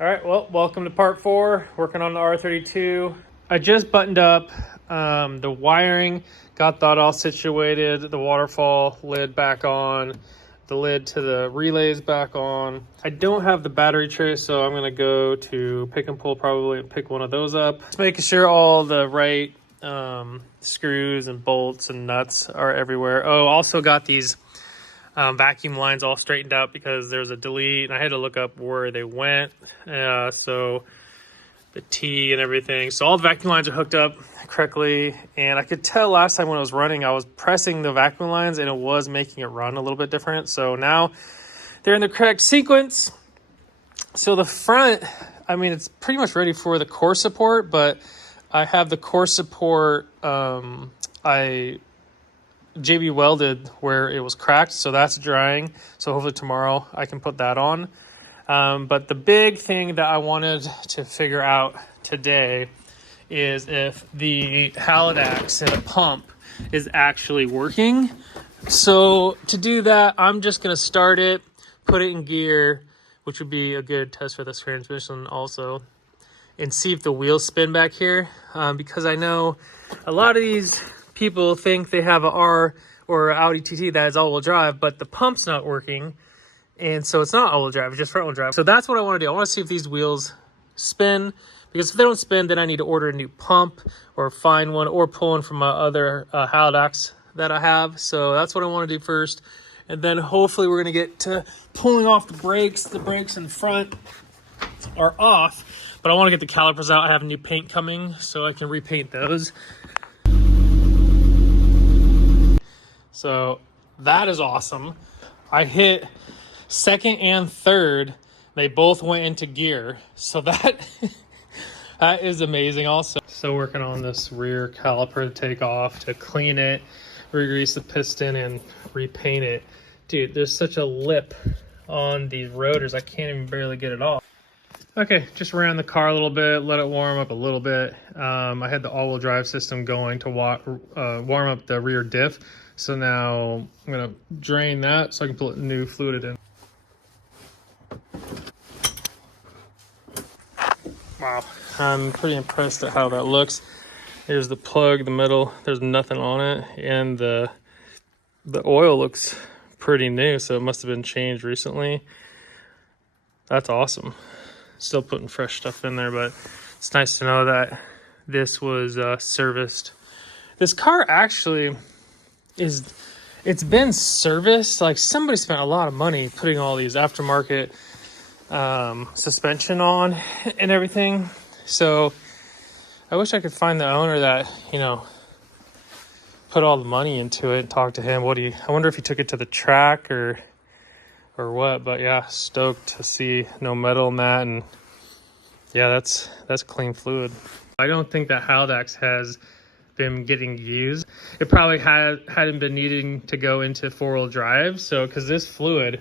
All right, well, welcome to part 4, working on the R32. I just buttoned up the wiring, got that all situated, the waterfall lid back on, the lid to the relays back on. I don't have the battery tray, so I'm gonna go to pick and pull probably and pick one of those up. Just making sure all the right screws and bolts and nuts are everywhere. Oh, also got these vacuum lines all straightened out because there's a delete and I had to look up where they went. So the T and everything. So all the vacuum lines are hooked up correctly. And I could tell last time when I was running, I was pressing the vacuum lines and it was making it run a little bit different. So now they're in the correct sequence. So the front, I mean, it's pretty much ready for the core support, but I have the core support, JB welded where it was cracked, so that's drying. So hopefully tomorrow I can put that on. But the big thing that I wanted to figure out today is if the Halidax and the pump is actually working. So to do that, I'm just going to start it, put it in gear, which would be a good test for this transmission also, and see if the wheels spin back here. Because I know a lot of these people think they have a R or Audi TT that is all-wheel drive, but the pump's not working, and so it's not all-wheel drive, it's just front-wheel drive. So that's what I want to do. I want to see if these wheels spin, because if they don't spin, then I need to order a new pump or find one or pull one from my other Halidax that I have. So that's what I want to do first, and then hopefully we're going to get to pulling off the brakes. The brakes in front are off, but I want to get the calipers out. I have new paint coming, so I can repaint those. So that is awesome. I hit second and third. They both went into gear. So that that is amazing also. So working on this rear caliper to take off, to clean it, re-grease the piston and repaint it. Dude, there's such a lip on these rotors. I can't even barely get it off. Okay, just ran the car a little bit, let it warm up a little bit. I had the all-wheel drive system going to warm up the rear diff. So now I'm gonna drain that so I can put new fluid in. Wow, I'm pretty impressed at how that looks. Here's the plug, the middle, there's nothing on it. And the oil looks pretty new, so it must have been changed recently. That's awesome. Still putting fresh stuff in there, but it's nice to know that this was serviced. This car actually it's been serviced. Like, somebody spent a lot of money putting all these aftermarket suspension on and everything. So I wish I could find the owner that, you know, put all the money into it and talk to him. I wonder if he took it to the track or what. But yeah, stoked to see no metal in that. And yeah, that's clean fluid. I don't think that Halidax has been getting used. It probably hadn't been needing to go into four-wheel drive. So because this fluid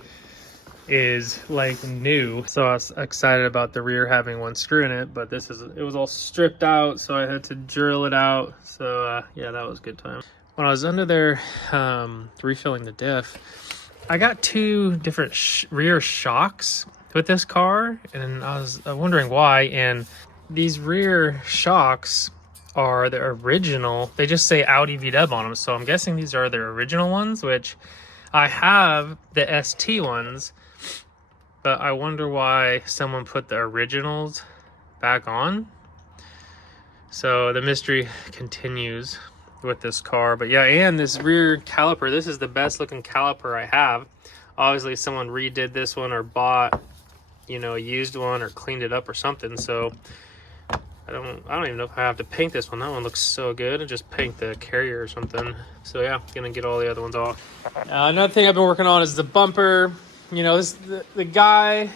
is like new, so I was excited about the rear having one screw in it, but it was all stripped out, so I had to drill it out. So yeah, that was a good time. When I was under there refilling the diff, I got two different rear shocks with this car, and I was wondering why. And these rear shocks are the original. They just say Audi VW on them, so I'm guessing these are their original ones, which I have the ST ones, but I wonder why someone put the originals back on. So the mystery continues with this car. But yeah, and this rear caliper, this is the best looking caliper I have. Obviously someone redid this one or bought, you know, a used one or cleaned it up or something. So I don't even know if I have to paint this one. That one looks so good. And just paint the carrier or something. So yeah, gonna get all the other ones off. Another thing I've been working on is the bumper. You know, the guy,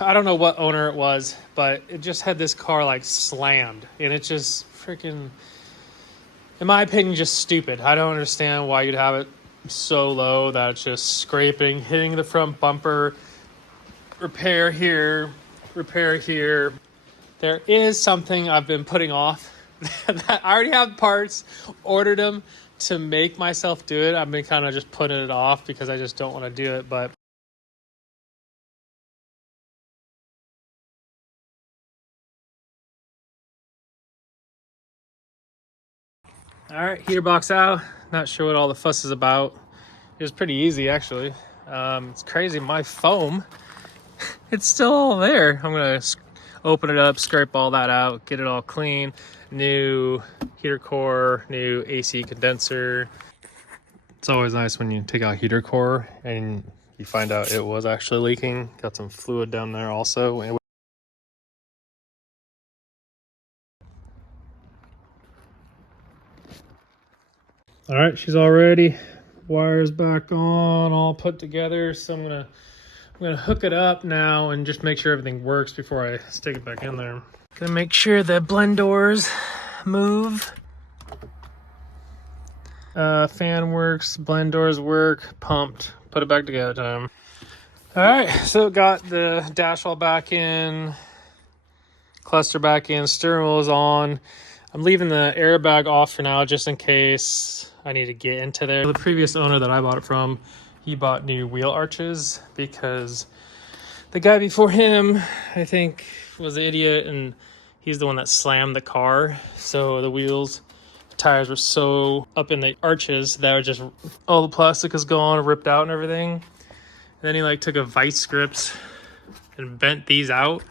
I don't know what owner it was, but it just had this car like slammed, and it just freaking, in my opinion, just stupid. I don't understand why you'd have it so low that it's just scraping, hitting the front bumper, repair here, repair here. There is something I've been putting off. I already have parts, ordered them to make myself do it. I've been kind of just putting it off because I just don't want to do it, but All right, heater box out. Not sure what all the fuss is about. It was pretty easy, actually. It's crazy. My foam, it's still all there. I'm gonna open it up, scrape all that out, get it all clean. New heater core, new AC condenser. It's always nice when you take out heater core and you find out it was actually leaking. Got some fluid down there also. All right, she's all ready. Wires back on, all put together. So I'm gonna hook it up now and just make sure everything works before I stick it back in there. Gonna make sure the blend doors move. Fan works, blend doors work, pumped. Put it back together time. All right, so got the dash all back in, cluster back in, steering wheel is on. I'm leaving the airbag off for now just in case I need to get into there. The previous owner that I bought it from, he bought new wheel arches because the guy before him, I think, was an idiot and he's the one that slammed the car. So the wheels, tires were so up in the arches that were just, all the plastic is gone, ripped out and everything. And then he like took a vice grips and bent these out.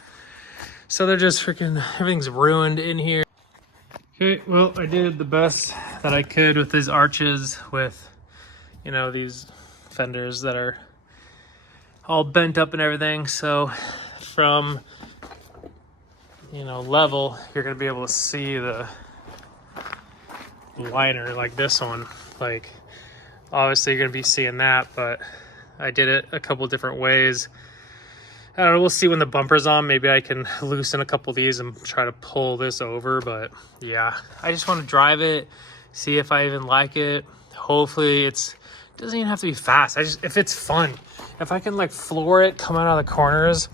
So they're just freaking, everything's ruined in here. Okay, well, I did the best that I could with these arches with, you know, these fenders that are all bent up and everything. So from, you know, level, you're gonna be able to see the liner like this one. Like, obviously you're gonna be seeing that, but I did it a couple different ways. I don't know, we'll see when the bumper's on. Maybe I can loosen a couple of these and try to pull this over, but yeah. I just want to drive it, see if I even like it. Hopefully it doesn't even have to be fast. If it's fun. If I can like floor it, come out of the corners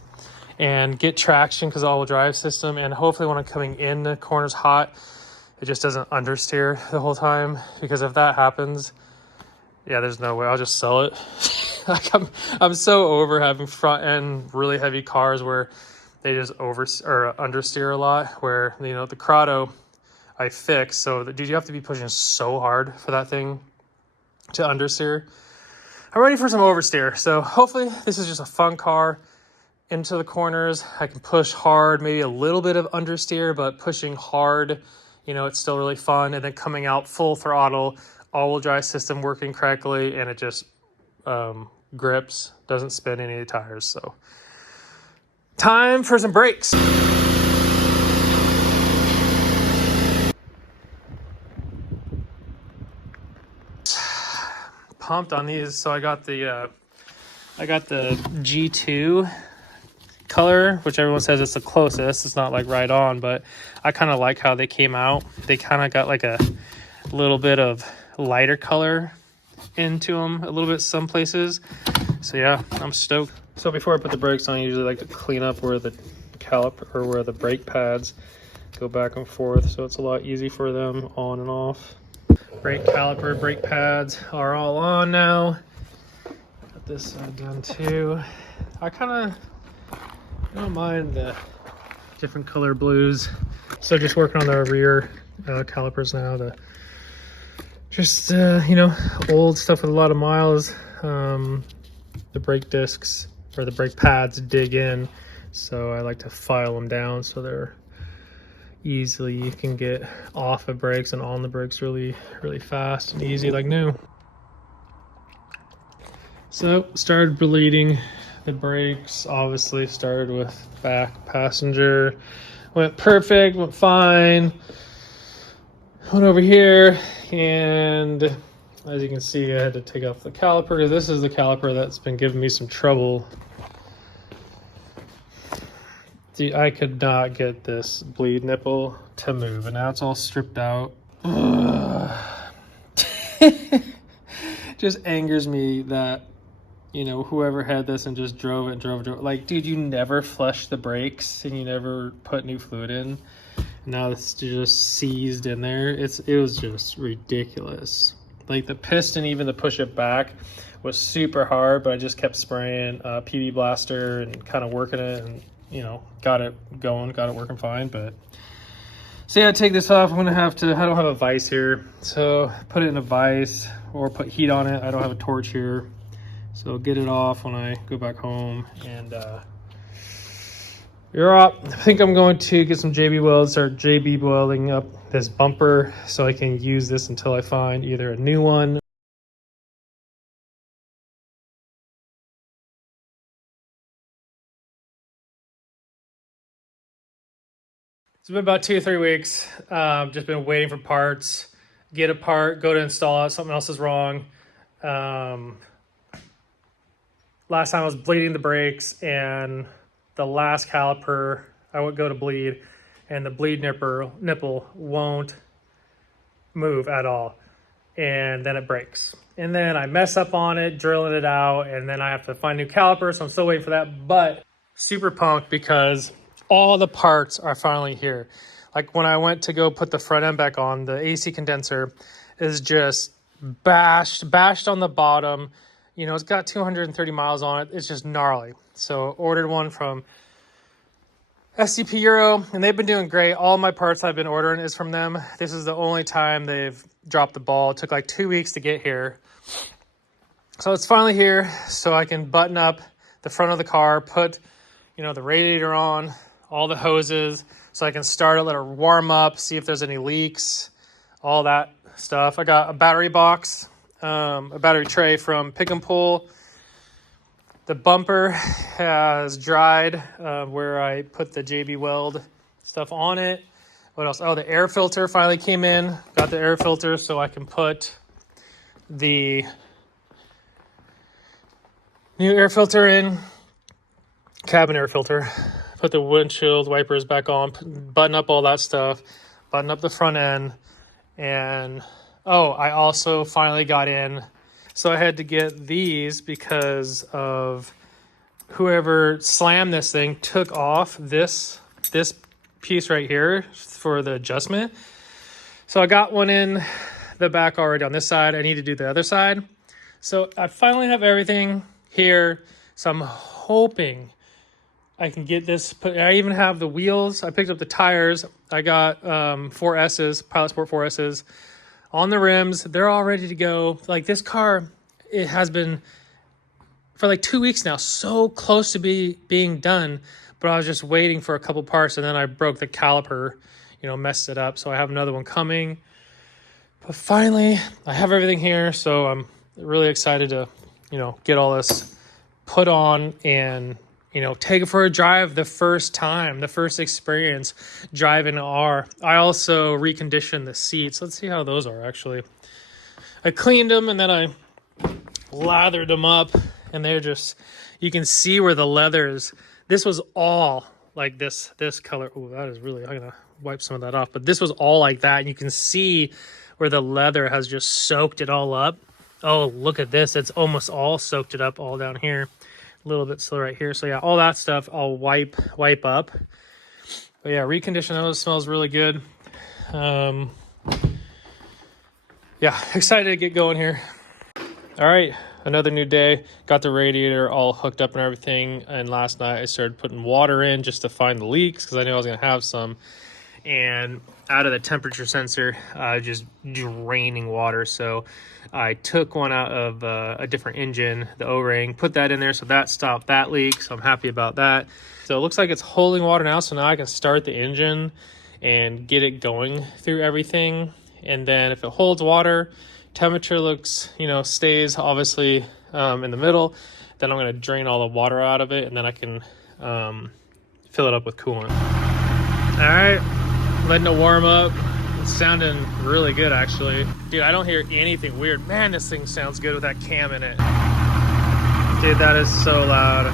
and get traction because all-wheel drive system, and hopefully when I'm coming in the corners hot, it just doesn't understeer the whole time, because if that happens, yeah, there's no way. I'll just sell it. Like I'm so over having front end really heavy cars where they just understeer a lot. Where, you know, the Corrado I fixed, so dude, you have to be pushing so hard for that thing to understeer. I'm ready for some oversteer. So hopefully this is just a fun car. Into the corners, I can push hard, maybe a little bit of understeer, but pushing hard, you know, it's still really fun. And then coming out full throttle, all-wheel drive system working correctly, and it just grips, doesn't spin any of the tires. So time for some brakes. Pumped on these. So I got the G2 color, which everyone says it's the closest. It's not like right on, but I kind of like how they came out. They kind of got like a little bit of lighter color into them a little bit some places. So yeah, I'm stoked. So before I put the brakes on, I usually like to clean up where the caliper or where the brake pads go back and forth, so it's a lot easy for them on and off. Brake caliper, brake pads are all on now. Got this side done too. I don't mind the different color blues. So just working on the rear calipers now. You know, old stuff with a lot of miles. The brake discs or the brake pads dig in, so I like to file them down so they're easily, you can get off of brakes and on the brakes really fast and easy like new. So started bleeding the brakes, obviously started with back passenger, went perfect, went fine. Went over here, and as you can see, I had to take off the caliper. This is the caliper that's been giving me some trouble. See, I could not get this bleed nipple to move, and now it's all stripped out. Just angers me that, you know, whoever had this and just drove it. Like, dude, you never flushed the brakes and you never put new fluid in. Now it's just seized in there. It was just ridiculous. Like the piston, even to push it back, was super hard, but I just kept spraying PB Blaster and kind of working it, and you know, got it going, got it working fine. But So yeah, take this off. I'm gonna have to, I don't have a vise here. So put it in a vise or put heat on it. I don't have a torch here. So I'll get it off when I go back home, and you're up. I think I'm going to get some JB welds, start JB welding up this bumper so I can use this until I find either a new one. It's been about 2 or 3 weeks. Just been waiting for parts, get a part, go to install it, something else is wrong. Last time I was bleeding the brakes, and the last caliper I would go to bleed, and the bleed nipple won't move at all, and then it breaks. And then I mess up on it, drilling it out, and then I have to find new caliper, so I'm still waiting for that. But super pumped because all the parts are finally here. Like when I went to go put the front end back on, the AC condenser is just bashed on the bottom. You know, it's got 230 miles on it. It's just gnarly. So ordered one from SCP Euro, and they've been doing great. All my parts I've been ordering is from them. This is the only time they've dropped the ball. It took like 2 weeks to get here. So it's finally here, so I can button up the front of the car, put, you know, the radiator on, all the hoses, so I can start it, let it warm up, see if there's any leaks, all that stuff. I got a battery box, a battery tray from Pick and Pull. The bumper has dried where I put the JB Weld stuff on it. What else? Oh, the air filter finally came in. Got the air filter so I can put the new air filter in. Cabin air filter. Put the windshield wipers back on. Button up all that stuff. Button up the front end. And, oh, I also finally got in. So I had to get these because of whoever slammed this thing took off this piece right here for the adjustment. So I got one in the back already on this side. I need to do the other side. So I finally have everything here. So I'm hoping I can get this put. I even have the wheels. I picked up the tires. I got 4S's, Pilot Sport 4S's. On the rims, they're all ready to go. Like this car, it has been for like 2 weeks now, so close to being done, but I was just waiting for a couple parts, and then I broke the caliper, you know, messed it up. So I have another one coming. But finally, I have everything here, so I'm really excited to, you know, get all this put on and, you know, take it for a drive the first time, the first experience driving an R. I also reconditioned the seats. Let's see how those are actually. I cleaned them and then I lathered them up, and they're just, you can see where the leathers, this was all like this color. Oh, that is really, I'm gonna wipe some of that off, but this was all like that, and you can see where the leather has just soaked it all up. Oh, look at this. It's almost all soaked it up all down here. A little bit still right here. So yeah, all that stuff I'll wipe up. But yeah, recondition those, smells really good. Yeah, excited to get going here. All right, another new day. Got the radiator all hooked up and everything, and last night I started putting water in just to find the leaks because I knew I was gonna have some. And out of the temperature sensor, just draining water. So I took one out of a different engine, the O-ring, put that in there, so that stopped that leak. So I'm happy about that. So it looks like it's holding water now, so now I can start the engine and get it going through everything. And then if it holds water, temperature looks, you know, stays obviously in the middle, then I'm going to drain all the water out of it, and then I can fill it up with coolant. All right, letting it warm up. It's sounding really good actually. Dude, I don't hear anything weird. Man, this thing sounds good with that cam in it. Dude, that is so loud.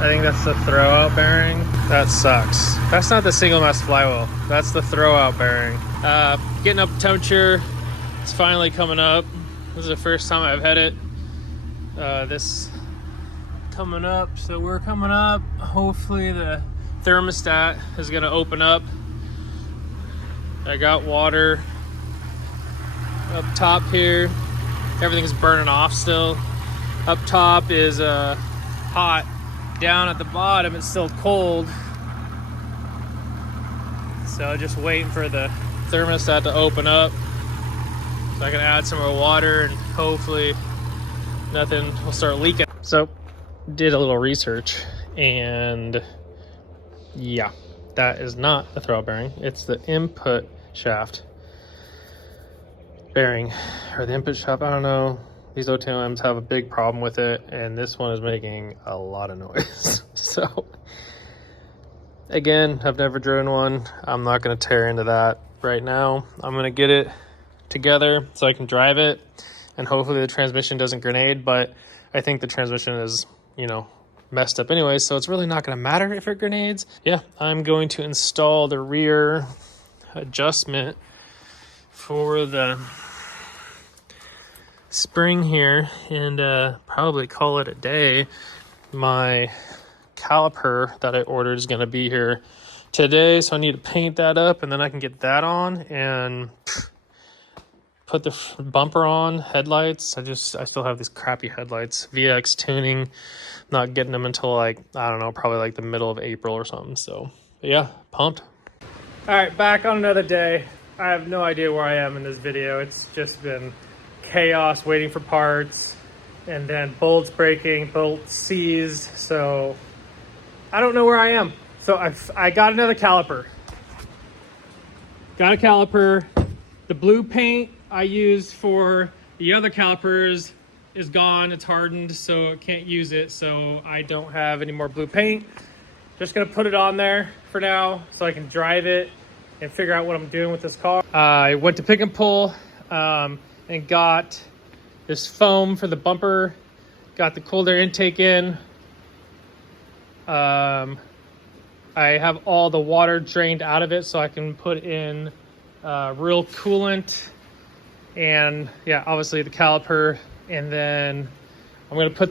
I think that's the throwout bearing. That sucks. That's not the single mass flywheel. That's the throwout bearing. Getting up temperature. It's finally coming up. This is the first time I've had it. This coming up. So we're coming up. Hopefully the thermostat is gonna open up. I got water up top here. Everything's burning off still. Up top is hot. Down at the bottom it's still cold. So So just waiting for the thermostat to open up so I can add some more water and hopefully nothing will start leaking. So did a little research, and yeah, that is not a throw bearing. It's the input shaft bearing, or the input shaft. I don't know. These O2Ms have a big problem with it, and this one is making a lot of noise. So again, I've never driven one. I'm not going to tear into that right now. I'm going to get it together so I can drive it, and hopefully the transmission doesn't grenade, but I think the transmission is, you know, messed up anyway, so it's really not going to matter if it grenades. Yeah, I'm going to install the rear adjustment for the spring here and probably call it a day. My caliper that I ordered is going to be here today, so I need to paint that up, and then I can get that on and put the bumper on, headlights. I still have these crappy headlights, VX tuning, not getting them until like, I don't know, probably like the middle of April or something. So yeah, pumped. All right, back on another day. I have no idea where I am in this video. It's just been chaos waiting for parts, and then bolts breaking, bolts seized. So I don't know where I am. So I got another caliper. Got a caliper. The blue paint I used for the other calipers is gone. It's hardened, so I can't use it. So I don't have any more blue paint. Just gonna put it on there for now so I can drive it and figure out what I'm doing with this car. I went to Pick and Pull and got this foam for the bumper. Got the cold air intake in. I have all the water drained out of it so I can put in real coolant, and yeah, obviously the caliper. And then I'll show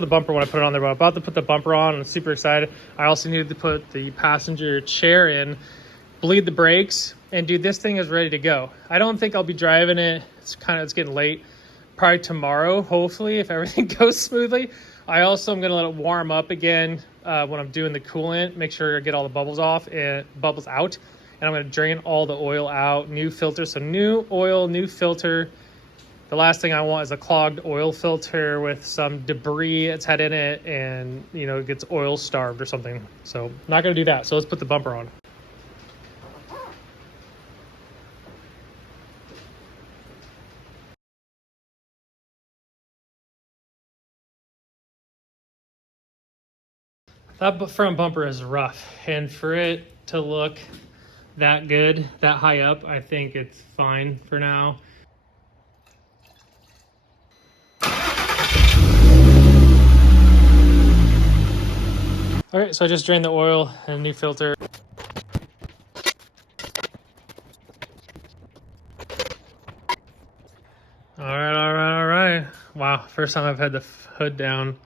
the bumper when I put it on there, but I'm about to put the bumper on. I'm super excited. I also needed to put the passenger chair in, bleed the brakes, and dude, this thing is ready to go. I don't think I'll be driving it. It's getting late. Probably tomorrow, hopefully, if everything goes smoothly. I also am gonna let it warm up again when I'm doing the coolant, make sure I get all the bubbles out, and I'm gonna drain all the oil out, new filter. So new oil, new filter. The last thing I want is a clogged oil filter with some debris it's had in it, and you know, it gets oil starved or something. So not gonna do that. So let's put the bumper on. That front bumper is rough, and for it to look that good, that high up, I think it's fine for now. Okay, so I just drained the oil and new filter. All right. Wow, first time I've had the hood down.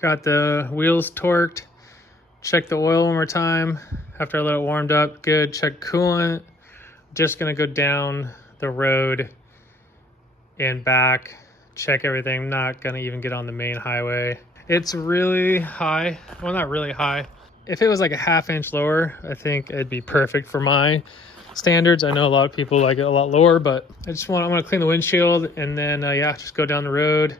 Got the wheels torqued. Check the oil one more time after I let it warmed up. Good. Check coolant. Just gonna go down the road and back. Check everything. I'm not gonna even get on the main highway. It's really high. Well, not really high. If it was like a ½ inch lower, I think it'd be perfect for my standards. I know a lot of people like it a lot lower, but I'm gonna clean the windshield, and then yeah, just go down the road.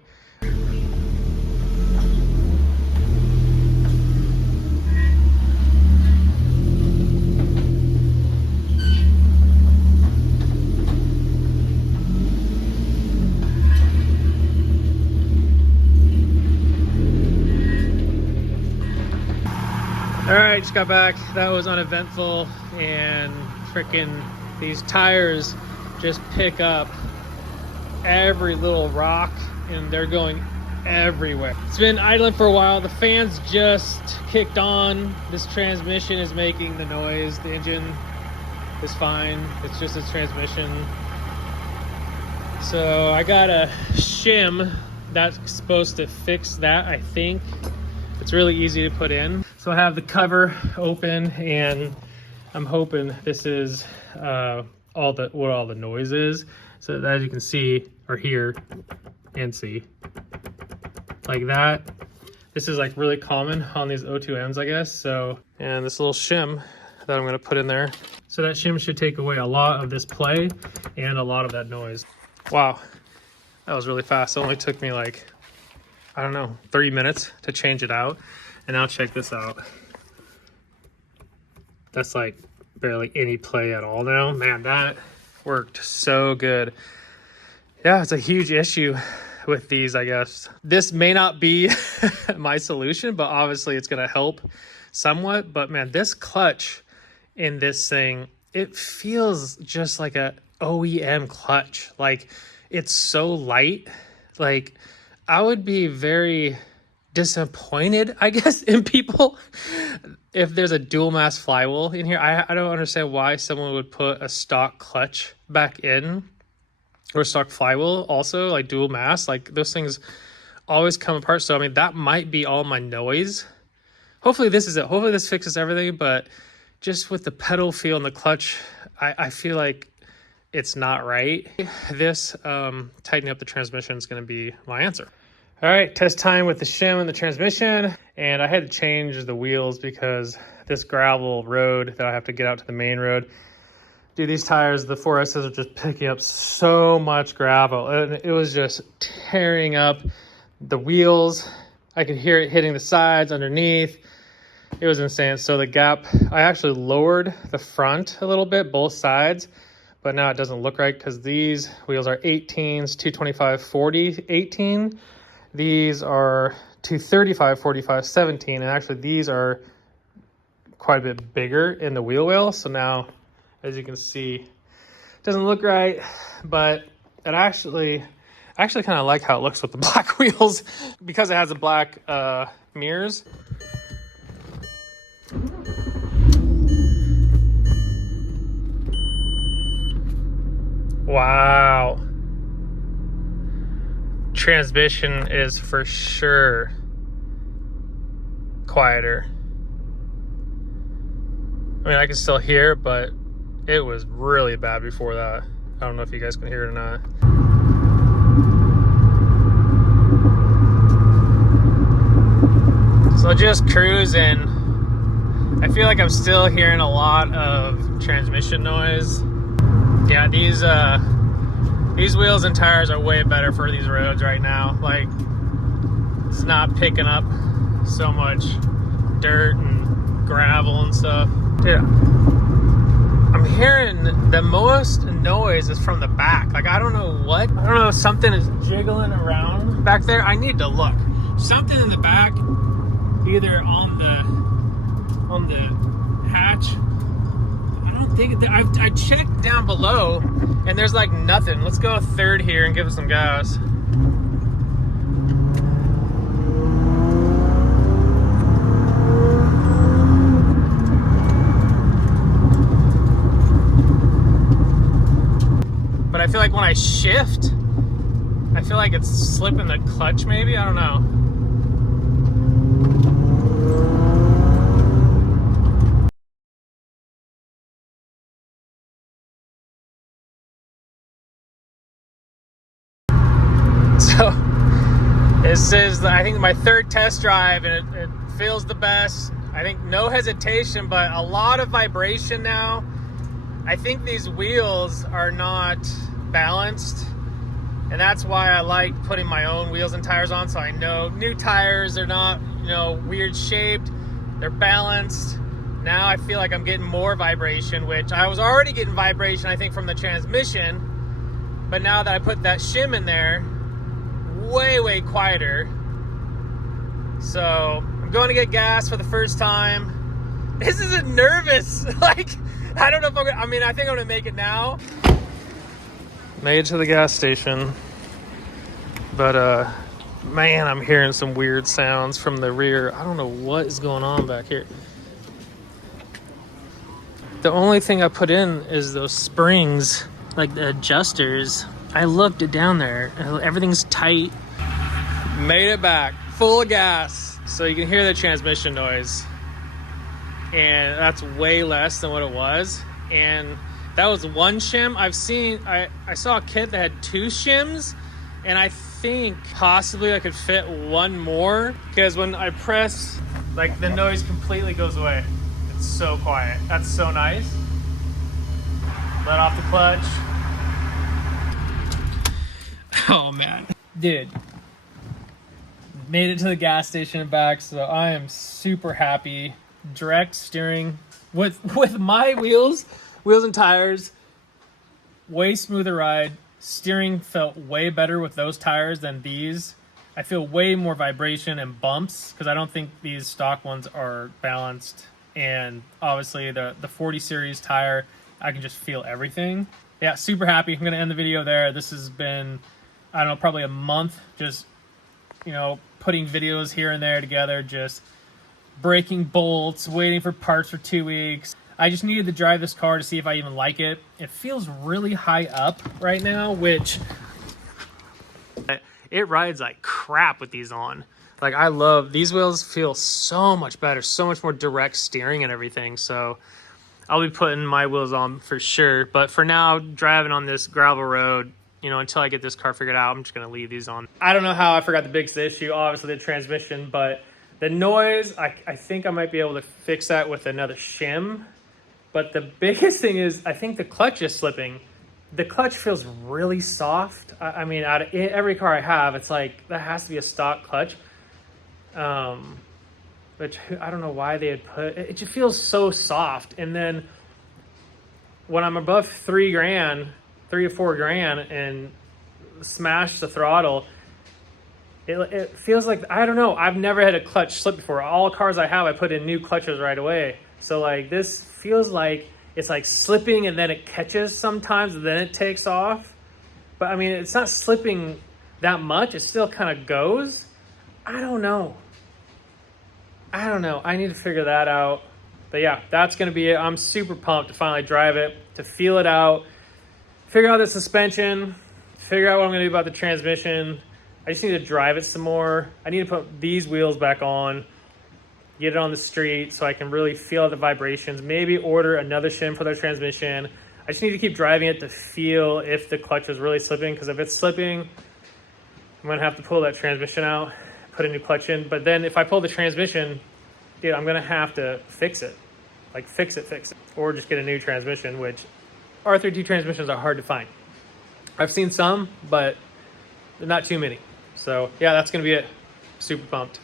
All right, just got back. That was uneventful, and freaking these tires just pick up every little rock, and they're going everywhere. It's been idling for a while. The fans just kicked on. This transmission is making the noise. The engine is fine. It's just its transmission. So I got a shim that's supposed to fix that, I think. It's really easy to put in. So I have the cover open, and I'm hoping this is what all the noise is. So that, as you can see or hear and see, like that, This is like really common on these O2Ms, I guess. So, and this little shim that I'm gonna put in there. So that shim should take away a lot of this play and a lot of that noise. Wow, that was really fast. It only took me like, I don't know, 30 minutes to change it out. And now check this out. That's like barely any play at all now. Man, that worked so good. Yeah, it's a huge issue with these, I guess. This may not be my solution, but obviously it's gonna help somewhat. But man, this clutch in this thing, it feels just like a OEM clutch. Like, it's so light. Like, I would be very disappointed, I guess, in people if there's a dual mass flywheel in here. I don't understand why someone would put a stock clutch back in, or stock flywheel also, like dual mass. Like, those things always come apart. So I mean, that might be all my noise. Hopefully this is it. Hopefully this fixes everything. But just with the pedal feel and the clutch, I feel like it's not right. This tightening up the transmission is going to be my answer. All right, test time with the shim and the transmission. And I had to change the wheels because this gravel road that I have to get out to the main road, dude, these tires, the 4Ss, are just picking up so much gravel. And it was just tearing up the wheels. I could hear it hitting the sides, underneath. It was insane. So the gap, I actually lowered the front a little bit, both sides, but now it doesn't look right because these wheels are 18s, 225, 40, 18. These are 235, 45, 17. And actually these are quite a bit bigger in the wheel well. So now, as you can see, it doesn't look right, but it actually kind of like how it looks with the black wheels because it has the black mirrors. Wow. Transmission is for sure quieter. I mean, I can still hear, but it was really bad before that. I don't know if you guys can hear it or not. So just cruising. I feel like I'm still hearing a lot of transmission noise. Yeah, these wheels and tires are way better for these roads right now. Like, it's not picking up so much dirt and gravel and stuff. Dude, I'm hearing the most noise is from the back. Like, I don't know what. I don't know if something is jiggling around back there. I need to look. Something in the back, either on the hatch. I don't think I checked down below and there's like nothing. Let's go third here and give it some gas. But I feel like when I shift, I feel like it's slipping the clutch maybe. I don't know. So this is, I think, my third test drive, and it feels the best. I think no hesitation, but a lot of vibration now. I think these wheels are not balanced, and that's why I like putting my own wheels and tires on, so I know new tires are not, you know, weird shaped. They're balanced. Now I feel like I'm getting more vibration, which I was already getting vibration, I think, from the transmission, but now that I put that shim in there, way quieter. So I'm going to get gas for the first time. This isn't nervous. Like, I don't know if I'm gonna, I mean, I think I'm gonna make it now. Made it to the gas station, but man, I'm hearing some weird sounds from the rear. I don't know what is going on back here. The only thing I put in is those springs, like the adjusters. I looked down there, everything's tight. Made it back, full of gas. So you can hear the transmission noise. And that's way less than what it was. And that was one shim. I saw a kit that had two shims, And I think possibly I could fit one more, because when I press, like, the noise completely goes away. It's so quiet. That's so nice. Let off the clutch. Oh man. Dude. Made it to the gas station and back, so I am super happy. Direct steering with my wheels and tires. Way smoother ride. Steering felt way better with those tires than these. I feel way more vibration and bumps because I don't think these stock ones are balanced. And obviously the 40 series tire, I can just feel everything. Yeah, super happy. I'm going to end the video there. This has been, I don't know, probably a month just, you know, putting videos here and there together, just breaking bolts, waiting for parts for 2 weeks. I just needed to drive this car to see if I even like it. It feels really high up right now, which it rides like crap with these on. Like, I love these wheels, feel so much better, so much more direct steering and everything. So I'll be putting my wheels on for sure. But for now, driving on this gravel road, you know, until I get this car figured out, I'm just going to leave these on. I don't know how I forgot the biggest issue, obviously the transmission, but the noise, I think I might be able to fix that with another shim. But the biggest thing is, I think the clutch is slipping. The clutch feels really soft. I mean, out of every car I have, it's like, that has to be a stock clutch. Which I don't know why they had put, it just feels so soft. And then when I'm above $3,000, $3 to $4,000 and smash the throttle, it feels like, I don't know, I've never had a clutch slip before. All cars I have, I put in new clutches right away. So like, this feels like it's like slipping and then it catches sometimes and then it takes off. But I mean, it's not slipping that much. It still kind of goes. I don't know. I need to figure that out. But yeah, that's going to be it. I'm super pumped to finally drive it, to feel it out, figure out the suspension, figure out what I'm going to do about the transmission. I just need to drive it some more. I need to put these wheels back on, get it on the street so I can really feel the vibrations. Maybe order another shim for the transmission. I just need to keep driving it to feel if the clutch is really slipping, because if it's slipping, I'm going to have to pull that transmission out, put a new clutch in. But then if I pull the transmission, dude, I'm going to have to fix it. Like, fix it. Or just get a new transmission, which R32 transmissions are hard to find. I've seen some, but not too many. So yeah, that's going to be it. Super pumped.